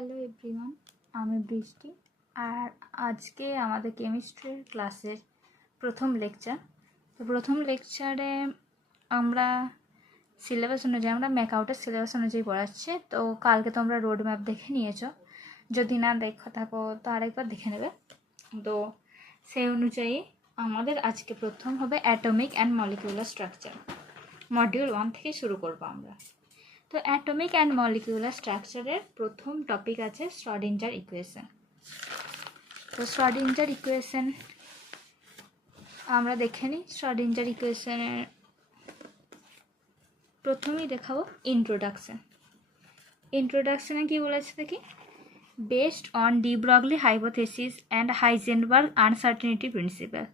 Hello everyone, আমি বৃষ্টি। আর আজকে আমাদের কেমিস্ট্রির ক্লাসের প্রথম লেকচার। তো প্রথম লেকচারে আমরা সিলেবাস অনুযায়ী আমরা ম্যাকআউটের সিলেবাস অনুযায়ী পড়াচ্ছি। তো কালকে তোমরা রোড ম্যাপ দেখে নিয়েছো, যদি না দেখা থাকো তো আরেকবার দেখে নেবে। তো সেই অনুযায়ী আমাদের আজকে প্রথম হবে atomic and molecular structure. Module 1 থেকে শুরু করবো আমরা। তো অ্যাটমিক অ্যান্ড মলিকিউলার স্ট্রাকচারের প্রথম টপিক আছে শ্রডিঞ্জার ইকুয়েশন। তো শ্রডিঞ্জার ইকুয়েশন আমরা দেখে নিই। শ্রডিঞ্জার ইকুয়েশনের প্রথমেই দেখাবো ইন্ট্রোডাকশনে কি বলেছে দেখি। Based on de Broglie hypothesis and Heisenberg uncertainty principal,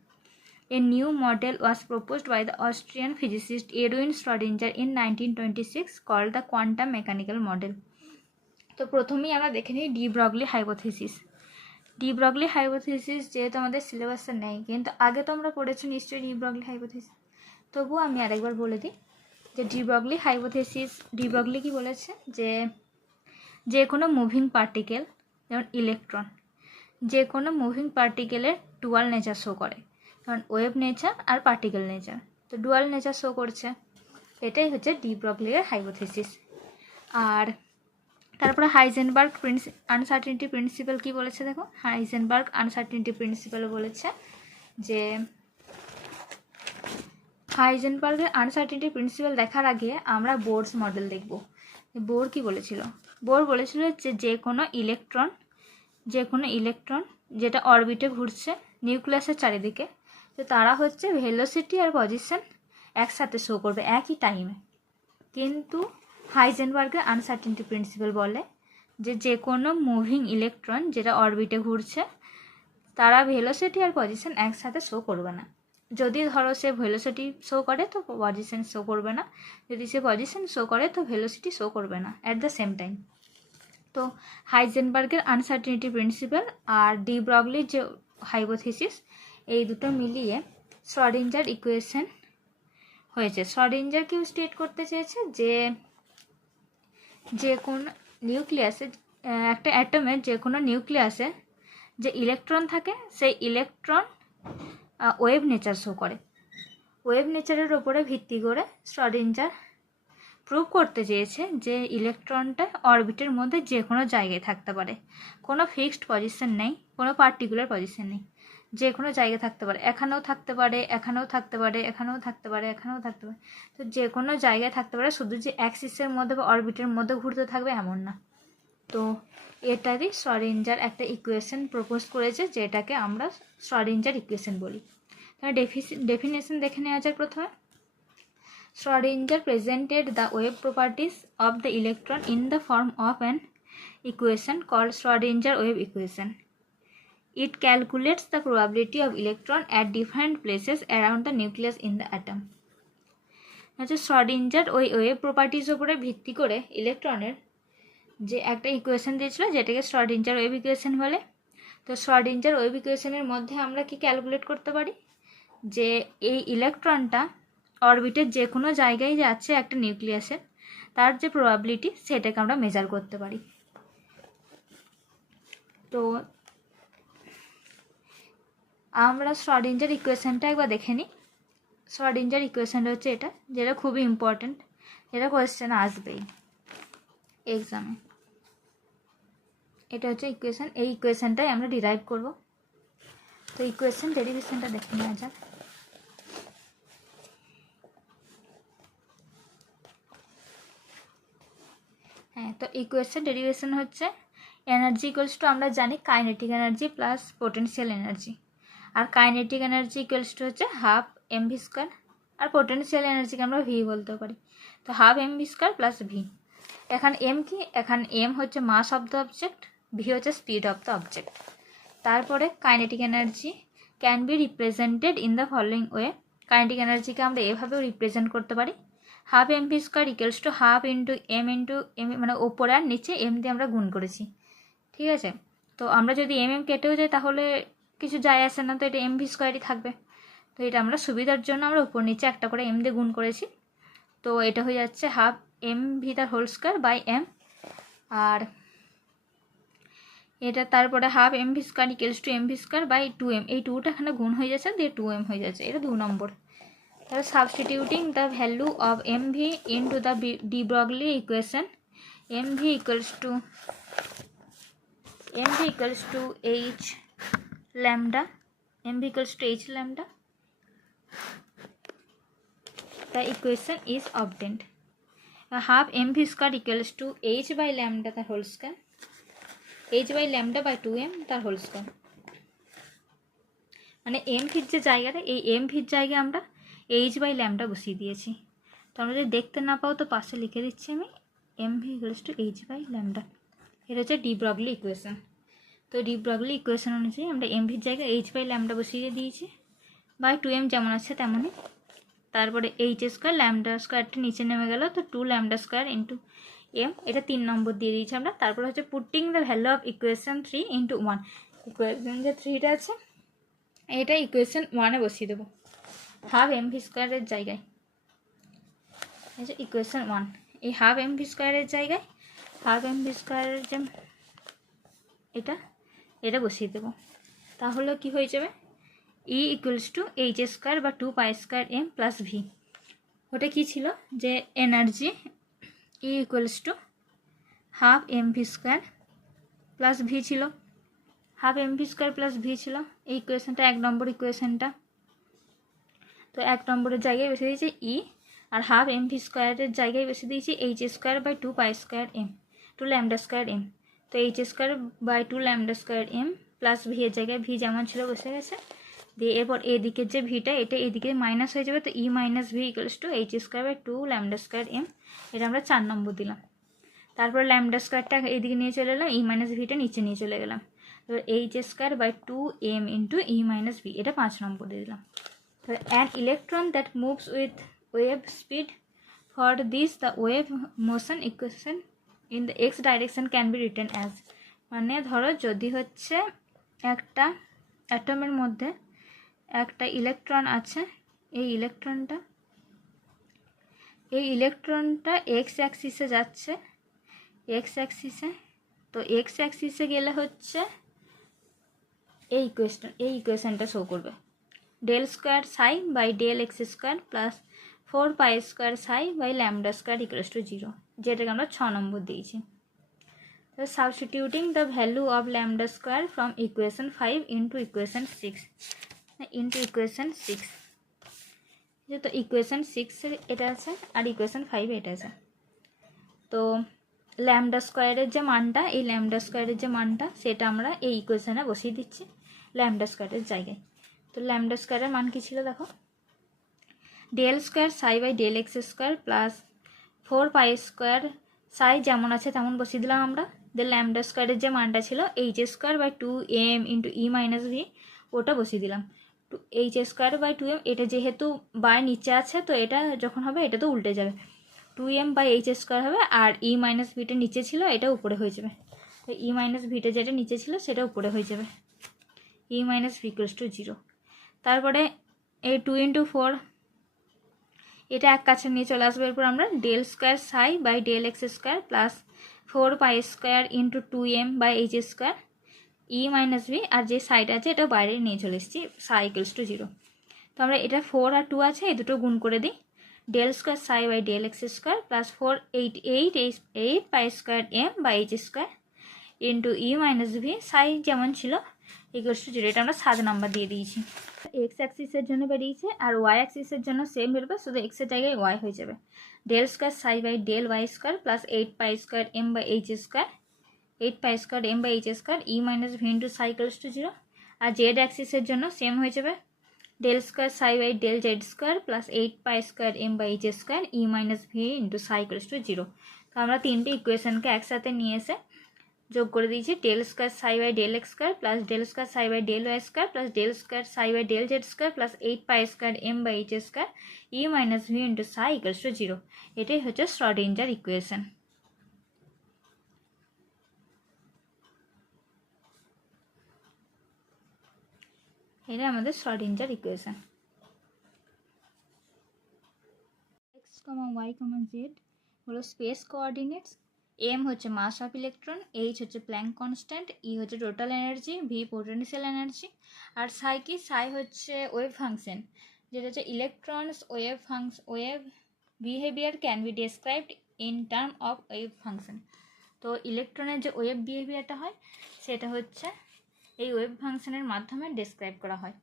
a new model was proposed by the Austrian physicist Erwin Schrödinger in 1926 called the quantum mechanical model. তো প্রথমেই আমরা দেখে নিই de Broglie hypothesis. De Broglie hypothesis যেহেতু আমাদের সিলেবাসে নেই, কিন্তু আগে তো আমরা পড়েছি নিশ্চয়ই ডি ব্রগলি হাইপোথেসিস। তবুও আমি আরেকবার বলে দিই যে de Broglie hypothesis, de Broglie কি বলেছে যে কোনো মুভিং পার্টিকেল, যেমন ইলেকট্রন, যে কোনো মুভিং পার্টিকেলের ডুয়াল নেচার শো করে। কারণ ওয়েভ নেচার আর পার্টিকেল নেচার, তো ডুয়াল নেচার শো করছে। এটাই হচ্ছে ডি ব্রগলির হাইপোথেসিস। আর তারপরে হাইজেনবার্গ আনসার্টেনিটি প্রিন্সিপাল কি বলেছে দেখো। হাইজেনবার্গ আনসার্টেনিটি প্রিন্সিপাল বলেছে যে হাইজেনবার্গের আনসার্টেনিটি প্রিন্সিপাল দেখার আগে আমরা বোরস মডেল দেখব। বোর কি বলেছিল? বোর বলেছিল যে কোনো ইলেকট্রন যেটা অরবিটে ঘুরছে নিউক্লিয়াসের চারিদিকে, তো তারা হচ্ছে ভেলোসিটি আর পজিশন একসাথে শো করবে একই টাইমে। কিন্তু হাইজেনবার্গের আনসার্টেনিটি প্রিন্সিপাল বলে যে কোনো মুভিং ইলেকট্রন যেটা অরবিটে ঘুরছে তারা ভেলোসিটি আর পজিশন একসাথে শো করবে না। যদি ধরো সে ভেলোসিটি শো করে তো পজিশন শো করবে না, যদি সে পজিশন শো করে তো ভেলোসিটি শো করবে না অ্যাট দ্য সেম টাইম। তো হাইজেনবার্গের আনসার্টেনিটি প্রিন্সিপাল আর ডি ব্রগলির যে হাইপোথেসিস, এই দুটো মিলিয়ে শ্রডিঞ্জার ইকুয়েশন হয়েছে। শ্রডিঞ্জার কেউ স্টেট করতে চেয়েছে যে কোনো নিউক্লিয়াসে, একটা অ্যাটমের যে কোনো নিউক্লিয়াসে যে ইলেকট্রন থাকে সেই ইলেকট্রন ওয়েভ নেচার শো করে। ওয়েভ নেচারের ওপরে ভিত্তি করে শ্রডিঞ্জার প্রুভ করতে চেয়েছে যে ইলেকট্রনটা অরবিটের মধ্যে যে কোনো জায়গায় থাকতে পারে, কোনো ফিক্সড পজিশন নেই, কোনো পার্টিকুলার পজিশন নেই, যে কোনো জায়গায় থাকতে পারে, এখানেও থাকতে পারে, এখানেও থাকতে পারে, এখানেও থাকতে পারে, এখানেও থাকতে পারে। তো যে কোনো জায়গায় থাকতে পারে, শুধু যে অ্যাক্সিসের মধ্যে বা অরবিটের মধ্যে ঘুরতে থাকবে এমন না। তো এটারই শ্রডিঞ্জার একটা ইকুয়েশন প্রপোজ করেছে, যেটাকে আমরা শ্রডিঞ্জার ইকুয়েশন বলি। তাহলে ডেফিনেশন দেখে নেওয়া যাক প্রথমে। Schrödinger presented the wave properties of the electron in the form of an equation called Schrödinger wave equation. It calculates the probability of electron at different places around the nucleus in the atom. আচ্ছা, Schrodinger ওই wave properties উপরে ভিত্তি করে ইলেকট্রনের যে একটা equation দিয়েছিল, যেটাকে শ্রডিঞ্জার ওয়েভ ইকুয়েশন বলে। তো শ্রডিঞ্জার ওয়েভ ইকুয়েশনের মধ্যে আমরা কি ক্যালকুলেট করতে পারি যে এই ইলেকট্রনটা অরবিটের যে কোনো জায়গায় যাচ্ছে একটা নিউক্লিয়াসের, তার যে প্রবাবিলিটি সেটাকে আমরা মেজার করতে পারি। তো আমরা শ্রডিঞ্জার ইকুয়েশনটা একবার দেখে নিই। শ্রডিঞ্জার ইকুয়েশনটা হচ্ছে এটা, যেটা খুবই ইম্পর্টেন্ট, যেটা কোয়েশ্চেন আসবেই এক্সামে। এটা হচ্ছে ইকুয়েশন, এই ইকুয়েশনটাই আমরা ডিরাইভ করব। তো ইকুয়েশন ডেরিভেশনটা দেখে নেওয়া যাক। হ্যাঁ, তো ইকুয়েশন ডেরিভেশন হচ্ছে এনার্জি ইকুয়ালস টু, আমরা জানি kinetic energy plus potential energy, আর কাইনেটিক এনার্জি ইকুয়ালস টু হচ্ছে হাফ mv স্কোয়ার, আর পোটেনশিয়াল এনার্জিকে আমরা ভি বলতে পারি। তো half mv square plus V. এখানে এম কি, এখানে এম হচ্ছে mass of the object, V হচ্ছে স্পিড অফ দ্য অবজেক্ট। তারপরে kinetic energy can be represented in the following way. Kinetic এনার্জিকে আমরা এভাবেও রিপ্রেজেন্ট করতে পারি, half mv square equals to half into m, মানে ওপরে আর নিচে এম দিয়ে আমরা গুণ করেছি, ঠিক আছে। তো আমরা যদি এম কেটেও যাই তাহলে কিছু যায় আসে না, তো এটা mv স্কোয়ারই থাকবে। তো এটা আমরা সুবিধার জন্য আমরা উপর নিচে একটা করে এম দিয়ে গুণ করেছি। তো এটা হয়ে যাচ্ছে হাফ mv তার হোল স্কোয়ার বাই এম। আর এটা তারপরে half M V square equals to m V square by 2m, এই 2টা এখানে গুণ হয়ে যাচ্ছে দিয়ে 2m হয়ে যাচ্ছে, এটা 2 নম্বর। তাহলে substituting the value of m v into the de Broglie equation, m v equals to h lambda, m v equals to h lambda, the equation is obtained. Half mv square equals to h by lambda the whole square, h by lambda by 2m তার whole square. মানে M ভির যে জায়গাটা, এই M ভির জায়গায় আমরা H by lambda বসিয়ে দিয়েছি। তো আমরা যদি দেখতে না পাও তো পাশে লিখে দিচ্ছি আমি m v equals to h by lambda. এটা হচ্ছে ডি ব্রগলি ইকুয়েশন। তো ডি ব্রগলি ইকুয়েশন অনুযায়ী আমরা এম ভির জায়গায় এইচ বাই ল্যামডা বসিয়ে দিয়েছি, বাই 2m যেমন আছে তেমনই। তারপরে এইচ স্কোয়ার ল্যামডা স্কোয়ারটা নিচে নেমে গেল, তো 2 ল্যামডা স্কোয়ার ইন্টু এম, এটা 3 নম্বর দিয়ে দিয়েছি আমরা। তারপরে হচ্ছে putting the value of equation 3 into 1, equation যে 3টা আছে এটা ইকুয়েশন 1-এ বসিয়ে দেবো হাফ এম ভি স্কোয়ারের জায়গায়। আচ্ছা, ইকুয়েশন 1 এই হাফ এম ভি স্কোয়ারের জায়গায় হাফ এম ভি স্কোয়ারের যে এটা বসিয়ে দেবো। তাহলে কি হয়ে যাবে, E equals to H square বা 2 pi square M plus V. ওটা কী ছিল যে energy E equals to half M V square plus V ছিল, half M V square plus V ছিল এই ইকুয়েশনটা 1 নম্বর ইকুয়েশনটা। তো 1 নম্বরের জায়গায় বসে দিয়েছি E, আর হাফ এম ভি স্কোয়ারের জায়গায় বসে দিয়েছি H square by 2 pi square M, 2 lambda square M. তো H square by 2 lambda square M plus V এর জায়গায় ভি যেমন ছিল বসে গেছে, দিয়ে এরপর এদিকের যে ভিটা এটা এদিকে মাইনাস হয়ে যাবে, তো E minus V equals to H square by 2 lambda square M, এটা আমরা 4 নম্বর দিলাম। তারপর ল্যামডা স্কোয়ারটা এদিকে নিয়ে চলে এলাম, ই মাইনাস ভিটা নিচে নিয়ে চলে গেলাম, তো H square by 2m into E minus V, এটা 5 নম্বর দিয়ে দিলাম। তো an electron that moves with wave speed, for this the wave motion equation in the X direction can be written as, মানে ধরো যদি হচ্ছে একটা অ্যাটমের মধ্যে একটা ইলেকট্রন আছে, এই ইলেকট্রনটা এক্স অ্যাক্সিসে যাচ্ছে, এক্স অ্যাক্সিসে, তো এক্স অ্যাক্সিসে গেলে হচ্ছে এই ইকুয়েশনটা শো করবে, del square psi by del X square plus 4 pi square psi by lambda square equals to 0, যেটাকে আমরা 6 নম্বর দিয়েছি। তো substituting the value of lambda square from equation 5 into equation 6, তো ইকুয়েশন 6 এটা আছে আর ইকুয়েশন 5 এটা আছে। তো ল্যামডা স্কোয়ারের যে মানটা, এই ল্যামডা স্কোয়ারের যে মানটা সেটা আমরা এই ইকুয়েশনে বসিয়ে দিচ্ছি ল্যামডা স্কোয়ারের জায়গায়। তো ল্যামডা স্কোয়ারের মান কী ছিল দেখো, del square psi by del X square plus 4 pi square psi যেমন আছে তেমন বসিয়ে দিলাম আমরা। দেন ল্যামডা স্কোয়ারের যে মানটা ছিল H square by 2m into E minus V, ওটা বসিয়ে দিলাম। এইচ স্কোয়ার বাই 2m, এটা যেহেতু বাই নিচে আছে তো এটা যখন হবে এটা তো উল্টে যাবে, 2m বাই এইচ স্কোয়ার হবে, আর ই মাইনাস ভিটা নিচে ছিল এটা উপরে হয়ে যাবে, তো ই মাইনাস ভিটা যেটা নিচে ছিল সেটা উপরে হয়ে যাবে, ই মাইনাস ভি ইকুয়ালস টু 0। তারপরে এই 2 ইন্টু 4 এটা এক কাছে নিয়ে চলে আসবে, এরপর আমরা del square psi by del X square plus 4 pi square into 2m by H square E minus V, আর যে সাইড আছে এটা বাইরে নিয়ে চলে এসেছি সাই ইকুয়ালস টু 0। তো আমরা এটা 4 আর 2 আছে এই দুটো গুণ করে দিই, del square psi by del X square plus 8 pi square M by H square into E minus V, psi যেমন ছিল ইকুয়ালস টু 0, এটা আমরা 7 নাম্বার দিয়ে দিয়েছি। এক্স অ্যাক্সিসের জন্য বেরিয়েছে আর ওয়াই অ্যাক্সিসের জন্য সেম বেরোবে, শুধু এক্সের জায়গায় ওয়াই হয়ে যাবে, del square psi by del Y square plus 8 pi square M by H square, 8 pi square M by H square E minus V into psi equals to 0। আর জেড অ্যাক্সিসের জন্য সেম হয়ে যাবে, del square psi by del Z square plus 8 pi square M by H square E minus V into psi equals to 0। তো আমরা তিনটে ইকুয়েশনকে একসাথে নিয়ে এসে যোগ করে দিয়েছি, del square psi by del X square plus del square psi by del Y square plus del square psi by del Z square plus 8 pi square M by H square E minus V into psi equals to 0। এটাই হচ্ছে Schrodinger equation. এটা আমাদের Schrodinger equation. X comma Y comma Z হলো space coordinates, M হচ্ছে mass of electron, H হচ্ছে Planck constant, E হচ্ছে total energy, V potential energy, আর psi কি, সাই হচ্ছে ওয়েভ ফাংশন, যেটা হচ্ছে electrons wave behaviour can be described in term of wave function. তো ইলেকট্রনের যে ওয়েভ বিহেভিয়ারটা হয় সেটা হচ্ছে এই ওয়েভ ফাংশনের মাধ্যমে ডেসক্রাইব করা হয়।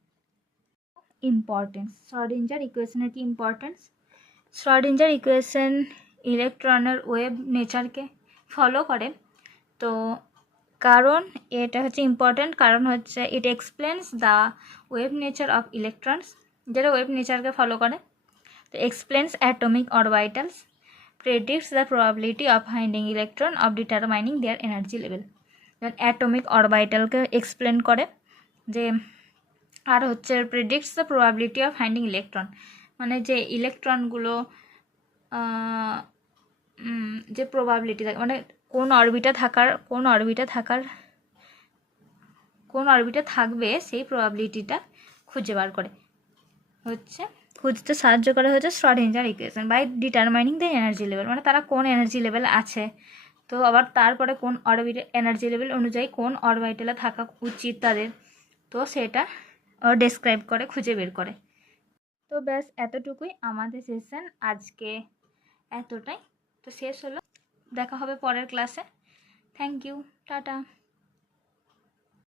ইম্পর্টেন্স, শ্রডিঞ্জার ইকুয়েশনের কি ইম্পর্টেন্স? শ্রডিঞ্জার ইকুয়েশন ইলেকট্রনের ওয়েভ নেচারকে ফলো করে। তো কারণ এটা হচ্ছে ইম্পর্ট্যান্ট, কারণ হচ্ছে it explains the wave nature of electrons, যেটা ওয়েভ নেচারকে ফলো করে। তো explains atomic orbitals, predicts the probability of finding electron of determining their energy level। যেমন অ্যাটমিক অরবিটালকে এক্সপ্লেন করে, যে আর হচ্ছে predicts the probability of finding electron, মানে যে ইলেকট্রনগুলো যে প্রবাবিলিটি থাকে, মানে কোন অরবিটে থাকবে সেই প্রবাবিলিটিটা খুঁজে বার করে খুঁজতে সাহায্য করা হচ্ছে Schrodinger equation by determining the energy level, মানে তারা কোন এনার্জি লেভেল আছে, তো আবার তারপরে কোন অরবিটে এনার্জি লেভেল অনুযায়ী কোন অরবিটালে থাকা উচিত তাদের, তো সেটা ডেসক্রাইব করে, খুঁজে বের করে। তো ব্যাস এতটুকুই আমাদের সেশন আজকে, এতটাই। তো শেষ হলো, দেখা হবে পরের ক্লাসে। Thank you, tata.